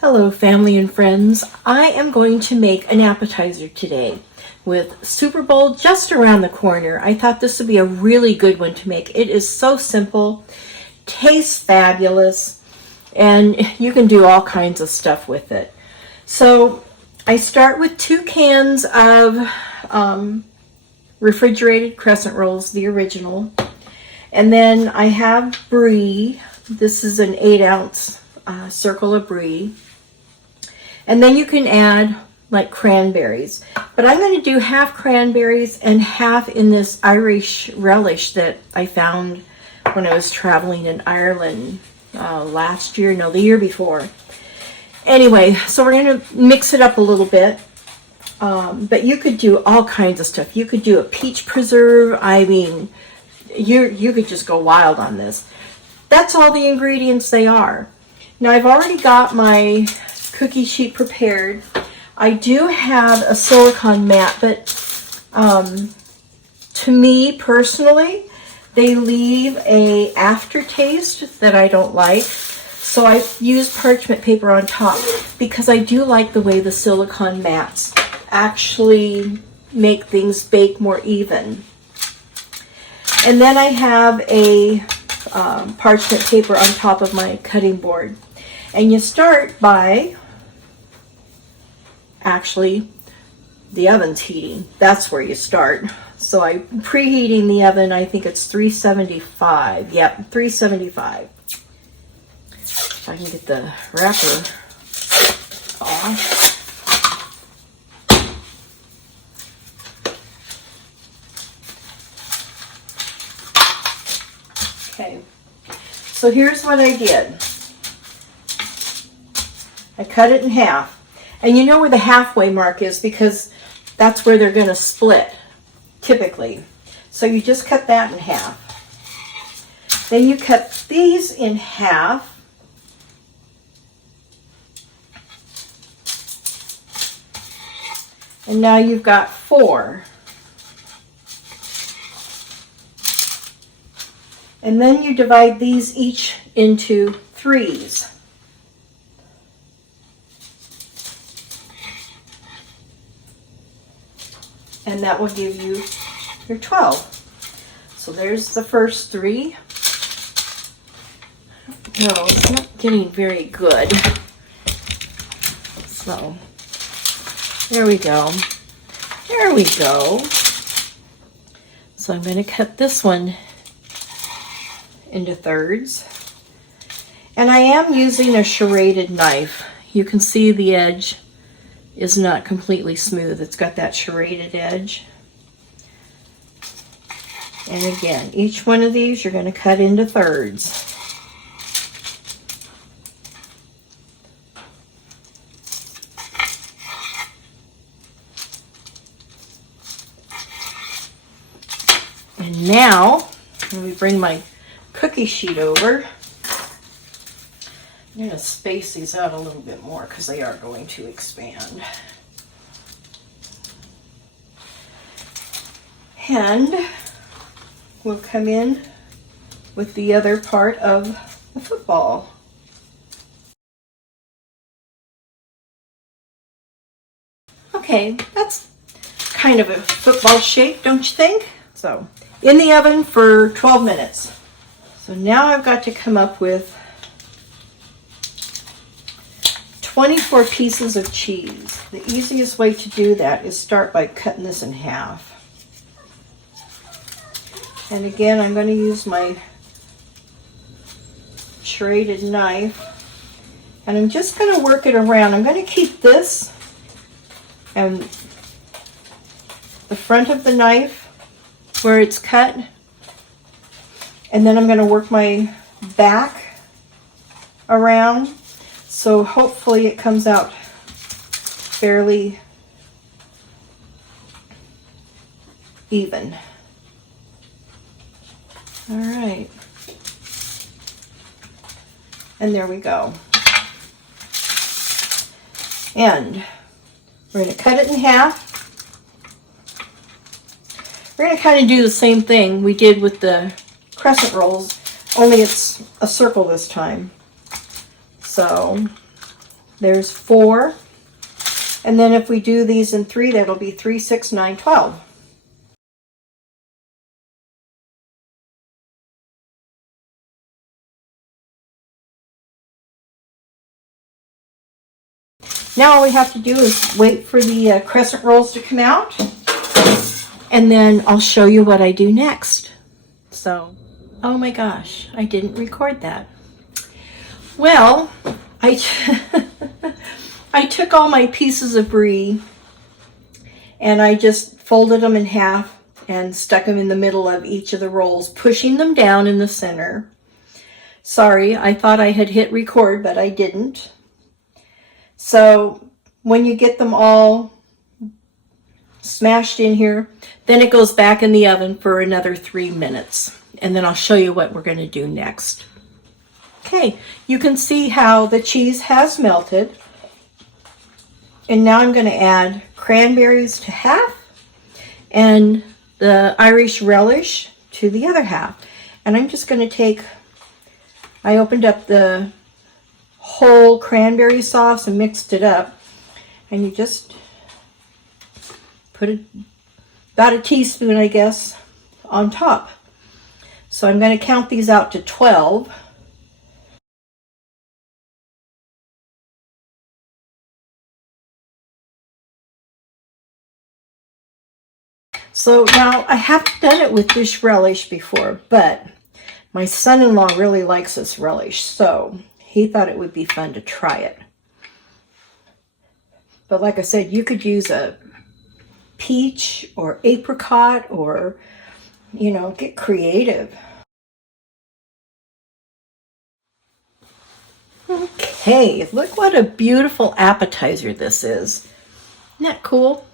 Hello family and friends. I am going to make an appetizer today with Super Bowl just around the corner. I thought this would be a really good one to make. It is so simple, tastes fabulous, and you can do all kinds of stuff with it. So I start with 2 cans of refrigerated crescent rolls, the original. And then I have brie. This is an 8-ounce circle of brie. And then you can add like cranberries. But I'm going to do half cranberries and half in this Irish relish that I found when I was traveling in Ireland last year, no, the year before. Anyway, so we're going to mix it up a little bit. But you could do all kinds of stuff. You could do a peach preserve. I mean, you could just go wild on this. That's all the ingredients they are. Now I've already got my cookie sheet prepared. I do have a silicone mat, but to me personally, they leave a aftertaste that I don't like. So I use parchment paper on top because I do like the way the silicone mats actually make things bake more even. And then I have a parchment paper on top of my cutting board. And you start by, actually, the oven's heating. That's where you start. So I'm preheating the oven. I think it's 375. Yep, 375. If I can get the wrapper off. Okay, so here's what I did. I cut it in half. And you know where the halfway mark is because that's where they're going to split, typically. So you just cut that in half. Then you cut these in half. And now you've got 4. And then you divide these each into 3s. And that will give you your 12. So there's the first 3. No, it's not getting very good. So there we go. There we go. So I'm going to cut this one into 3rds. And I am using a serrated knife. You can see the edge is not completely smooth. It's got that serrated edge. And again, each one of these you're going to cut into 3rds. And now, let me bring my cookie sheet over. I'm going to space these out a little bit more because they are going to expand. And we'll come in with the other part of the football. Okay, that's kind of a football shape, don't you think? So, in the oven for 12 minutes. So now I've got to come up with 24 pieces of cheese. The easiest way to do that is start by cutting this in half. And again, I'm going to use my serrated knife. And I'm just going to work it around. I'm going to keep this and the front of the knife where it's cut. And then I'm going to work my back around. So hopefully it comes out fairly even. All right. And there we go. And we're going to cut it in half. We're going to kind of do the same thing we did with the crescent rolls, only it's a circle this time. So There's 4. And then if we do these in 3, that'll be 3, 6, 9, 12. Now all we have to do is wait for the crescent rolls to come out, and then I'll show you what I do next. So, oh my gosh, I didn't record that. Well, I took all my pieces of brie and I just folded them in half and stuck them in the middle of each of the rolls, pushing them down in the center. Sorry, I thought I had hit record, but I didn't. So when you get them all smashed in here, then it goes back in the oven for another 3 minutes. And then I'll show you what we're going to do next. Okay, you can see how the cheese has melted. And now I'm going to add cranberries to half and the Irish relish to the other half. And I'm just going to I opened up the whole cranberry sauce and mixed it up, and you just put about a teaspoon, I guess, on top. So I'm going to count these out to 12. So now I haven't done it with this relish before, but my son-in-law really likes this relish, so he thought it would be fun to try it. But like I said, you could use a peach or apricot or, you know, get creative. Okay, look what a beautiful appetizer this is. Isn't that cool?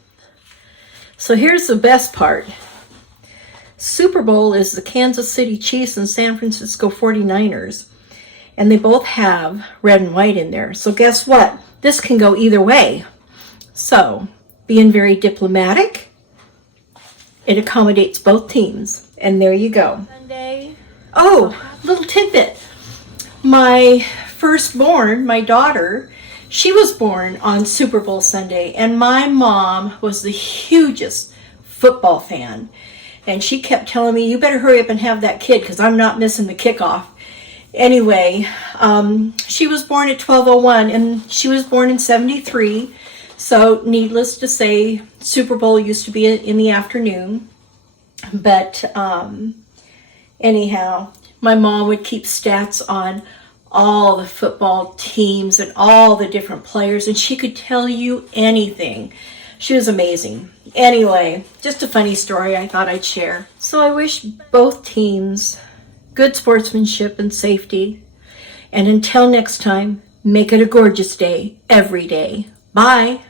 So here's the best part. Super Bowl is the Kansas City Chiefs and San Francisco 49ers. And they both have red and white in there. So guess what? This can go either way. So, being very diplomatic, it accommodates both teams. And there you go. Sunday. Oh, little tidbit. My firstborn, my daughter, she was born on Super Bowl Sunday. And my mom was the hugest football fan. And she kept telling me, you better hurry up and have that kid because I'm not missing the kickoff. Anyway, she was born at 12:01 and she was born in 73. So needless to say, Super Bowl used to be in the afternoon. But anyhow, my mom would keep stats on all the football teams and all the different players, and she could tell you anything. She was amazing. Anyway, just a funny story I thought I'd share. So I wish both teams good sportsmanship and safety. And until next time, make it a gorgeous day every day. Bye.